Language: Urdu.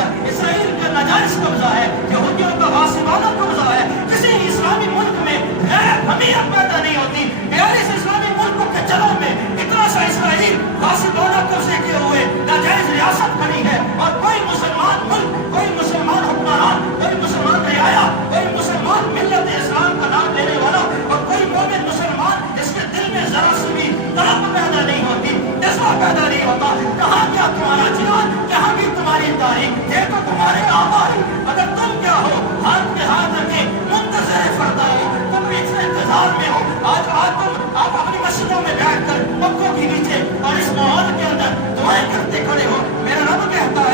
اوپر اسرائیل کا ناجائز قبضہ ہے، یہودیوں کا غاصبانہ قبضہ ہے، کسی اسلامی ملک میں حمیت پیدا نہیں ہوتی۔ 42 اسلامی ملکوں کے چلوں میں اتنا سا اسرائیل غاصبانہ قبضے کیے ہوئے ناجائز ریاست بنی ہے، اور کوئی مسلمان ملک، کوئی مسلمان حکمران، کوئی مسلمان رعایا، کوئی مسلمان ملت اسلام کا نام لینے والا اور کوئی مومن مسلمان اس کے دل میں ذرا سی بھی طلب پیدا نہیں ہوتی، جذبہ پیدا نہیں ہوتا۔ کہاں گیا تمہارا جہاد، کہاں گئی تمہاری تاریخ؟ یہ تو تمہارے آبا ہے۔ اگر تم کیا ہو، ہاتھ کے ہاتھ رکھے منتظر فردا ہو، تم بھی اس انتظار میں ہو۔ آج آپ اپنی مسجدوں میں بیٹھ کر پکوں کے نیچے اور اس ماحول کے اندر دعائیں کرتے کھڑے ہو۔ میرا رب کہتا